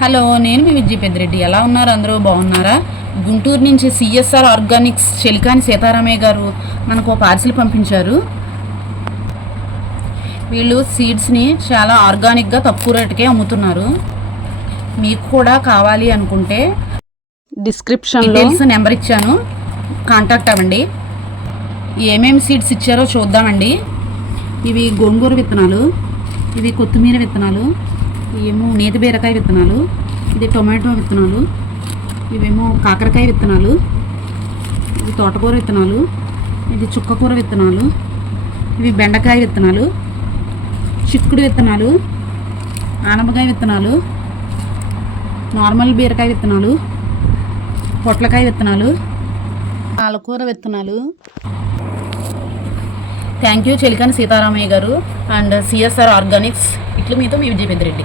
Hello, నేను మీ విజయ్ పెద్దిరెడ్డి. ఎలా ఉన్నారు? అందరూ బాగున్నారా? గుంటూరు నుంచి సిఎస్ఆర్ ఆర్గానిక్స్ చెలికాని సీతారామయ్య గారు మనకు ఒక పార్సిల్ పంపించారు. వీళ్ళు సీడ్స్ని చాలా ఆర్గానిక్గా తక్కువ రేటుకే అమ్ముతున్నారు. మీకు కూడా కావాలి అనుకుంటే డిస్క్రిప్షన్లో డీటెయిల్స్ నెంబర్ ఇచ్చాను, కాంటాక్ట్ అవ్వండి. ఏమేమి సీడ్స్ ఇచ్చారో చూద్దామండి. ఇవి గోంగూర విత్తనాలు, ఇవి కొత్తిమీర విత్తనాలు, ఇవేమో నేతి బీరకాయ విత్తనాలు, ఇది టొమాటో విత్తనాలు, ఇవేమో కాకరకాయ విత్తనాలు, ఇది తోటకూర విత్తనాలు, ఇది చుక్కకూర విత్తనాలు, ఇవి బెండకాయ విత్తనాలు, చిక్కుడు విత్తనాలు, ఆనపకాయ విత్తనాలు, నార్మల్ బీరకాయ విత్తనాలు, పొట్లకాయ విత్తనాలు, పాలకూర విత్తనాలు. థ్యాంక్ యూ చెలికాని సీతారామయ్య గారు అండ్ సిఎస్ఆర్ ఆర్గానిక్స్. ఇట్లు మీతో మీ విజయ్ పెద్దిరెడ్డి.